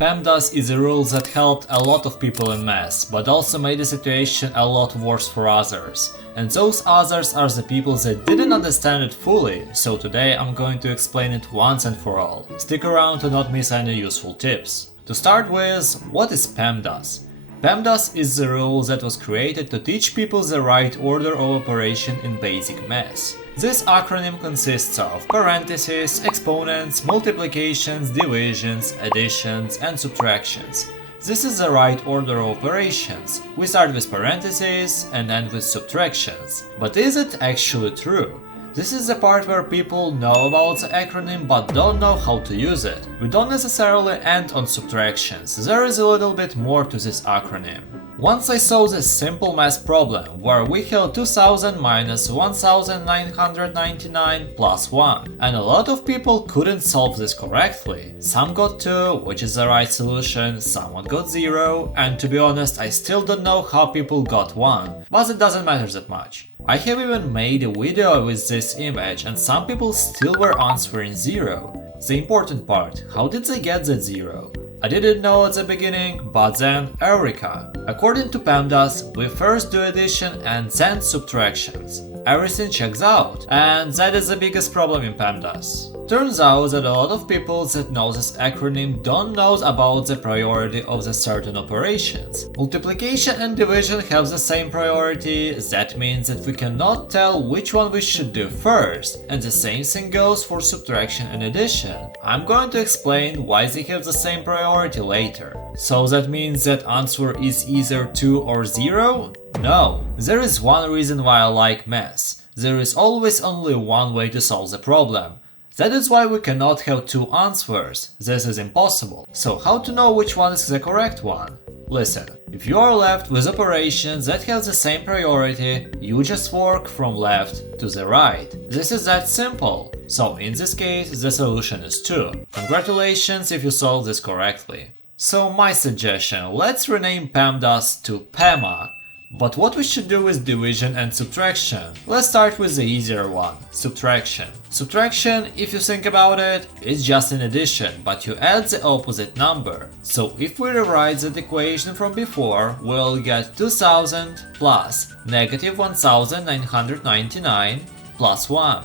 PEMDAS is a rule that helped a lot of people in maths, but also made the situation a lot worse for others. And those others are the people that didn't understand it fully, so today I'm going to explain it once and for all. Stick around to not miss any useful tips. To start with, what is PEMDAS? PEMDAS is the rule that was created to teach people the right order of operation in basic math. This acronym consists of parentheses, exponents, multiplications, divisions, additions, and subtractions. This is the right order of operations. We start with parentheses and end with subtractions. But is it actually true? This is the part where people know about the acronym but don't know how to use it. We don't necessarily end on subtractions, there is a little bit more to this acronym. Once I saw this simple math problem where we have 2000 minus 1999 plus 1, and a lot of people couldn't solve this correctly. Some got 2, which is the right solution, someone got 0, and to be honest I still don't know how people got 1, but it doesn't matter that much. I have even made a video with this image and some people still were answering 0. The important part, how did they get that 0? I didn't know at the beginning, but then Eureka! According to PEMDAS, we first do addition and then subtractions. Everything checks out, and that is the biggest problem in PEMDAS. Turns out that a lot of people that know this acronym don't know about the priority of the certain operations. Multiplication and division have the same priority, that means that we cannot tell which one we should do first, and the same thing goes for subtraction and addition. I'm going to explain why they have the same priority later. So that means that answer is either 2 or 0? No, there is one reason why I like math. There is always only one way to solve the problem. That is why we cannot have 2 answers. This is impossible. So how to know which one is the correct one? Listen, if you are left with operations that have the same priority, you just work from left to the right. This is that simple. So in this case, the solution is 2. Congratulations if you solved this correctly. So my suggestion, let's rename PEMDAS to PEMA. But what we should do is division and subtraction. Let's start with the easier one, subtraction. Subtraction, if you think about it, is just an addition, but you add the opposite number. So if we rewrite that equation from before, we'll get 2000 plus negative 1999 plus 1.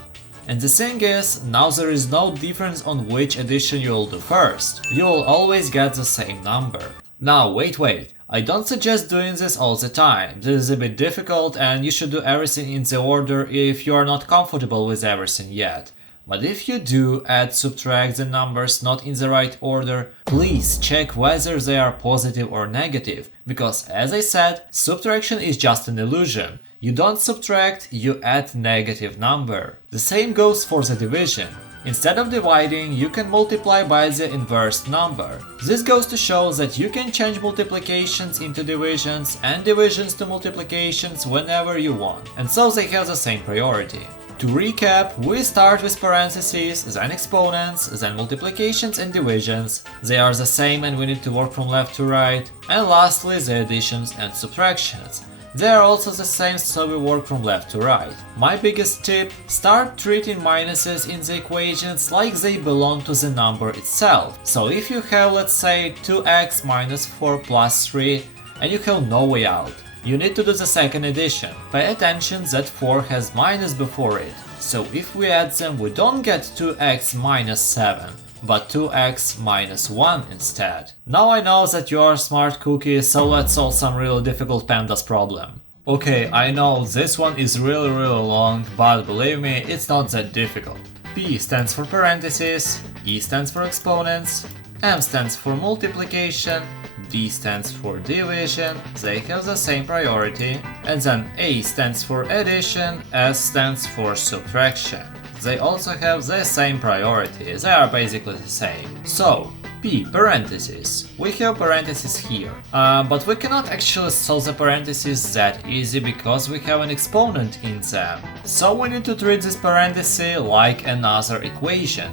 And the thing is, now there is no difference on which addition you will do first. You will always get the same number. Now wait. I don't suggest doing this all the time. This is a bit difficult and you should do everything in the order if you are not comfortable with everything yet. But if you do subtract the numbers not in the right order, please check whether they are positive or negative, because as I said, subtraction is just an illusion. You don't subtract, you add negative number. The same goes for the division. Instead of dividing, you can multiply by the inverse number. This goes to show that you can change multiplications into divisions and divisions to multiplications whenever you want, and so they have the same priority. To recap, we start with parentheses, then exponents, then multiplications and divisions. They are the same and we need to work from left to right. And lastly, the additions and subtractions. They are also the same, so we work from left to right. My biggest tip, start treating minuses in the equations like they belong to the number itself. So if you have, let's say, 2x minus 4 plus 3 and you have no way out, you need to do the second addition. Pay attention that 4 has minus before it. So if we add them, we don't get 2x minus 7. But 2x minus 1 instead. Now I know that you are a smart cookie, so let's solve some really difficult PEMDAS problem. Okay, I know this one is really long, but believe me, it's not that difficult. P stands for parentheses, E stands for exponents, M stands for multiplication, D stands for division, they have the same priority, and then A stands for addition, S stands for subtraction. They also have the same priority, they are basically the same. So, P parentheses. We have parentheses here, but we cannot actually solve the parentheses that easy because we have an exponent in them. So we need to treat this parenthesis like another equation.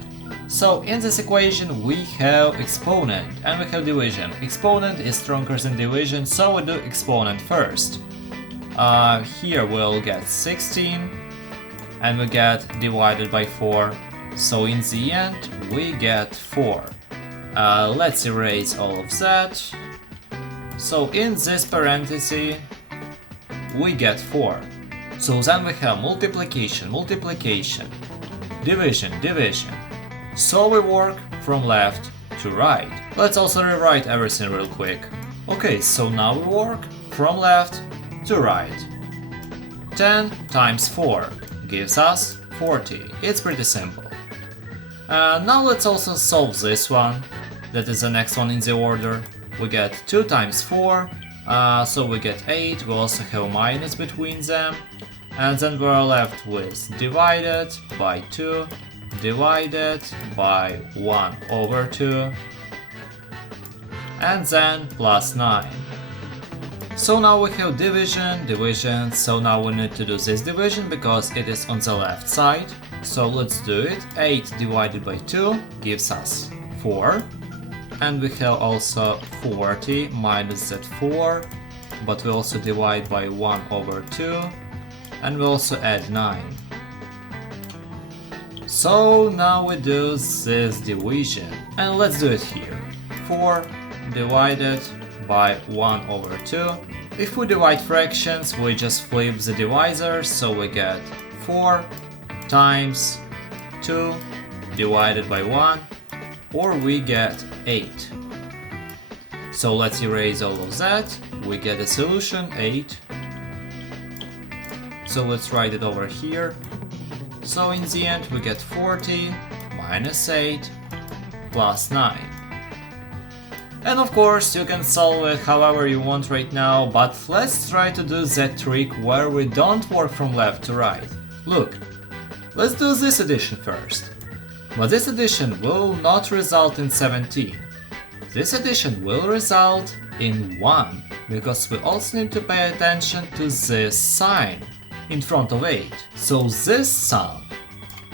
So in this equation we have exponent and we have division. Exponent is stronger than division, so we do exponent first. Here we'll get 16 and we get divided by 4. So in the end we get 4. Let's erase all of that. So in this parenthesis we get 4. So then we have multiplication, multiplication, division, division. So we work from left to right. Let's also rewrite everything real quick. Okay, so now we work from left to right. 10 times 4 gives us 40. It's pretty simple. Now let's also solve this one. That is the next one in the order. We get 2 times 4, so we get 8. We also have a minus between them. And then we're left with divided by 2, divided by 1 over 2, and then plus 9. So now we have division, division, so now we need to do this division because it is on the left side. So let's do it. 8 divided by 2 gives us 4. And we have also 40 minus that 4, but we also divide by 1 over 2, and we also add 9. So now we do this division, and let's do it here. 4 divided by 1 over 2. If we divide fractions, we just flip the divisor, so we get 4 times 2 divided by 1, or we get 8. So let's erase all of that. We get a solution 8. So let's write it over here. So in the end we get 40 minus 8 plus 9. And of course you can solve it however you want right now, but let's try to do that trick where we don't work from left to right. Look, let's do this addition first. But this addition will not result in 17. This addition will result in 1, because we also need to pay attention to this sign in front of 8. So this sum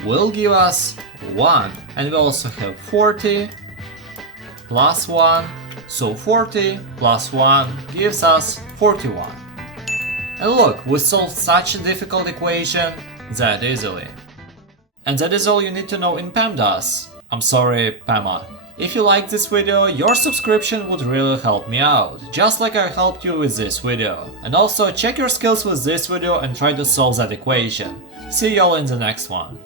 will give us 1, and we also have 40 plus 1, so 40 plus 1 gives us 41. And look, we solved such a difficult equation that easily. And that is all you need to know in PEMDAS. I'm sorry, PEMA. If you liked this video, your subscription would really help me out, just like I helped you with this video. And also check your skills with this video and try to solve that equation. See y'all in the next one.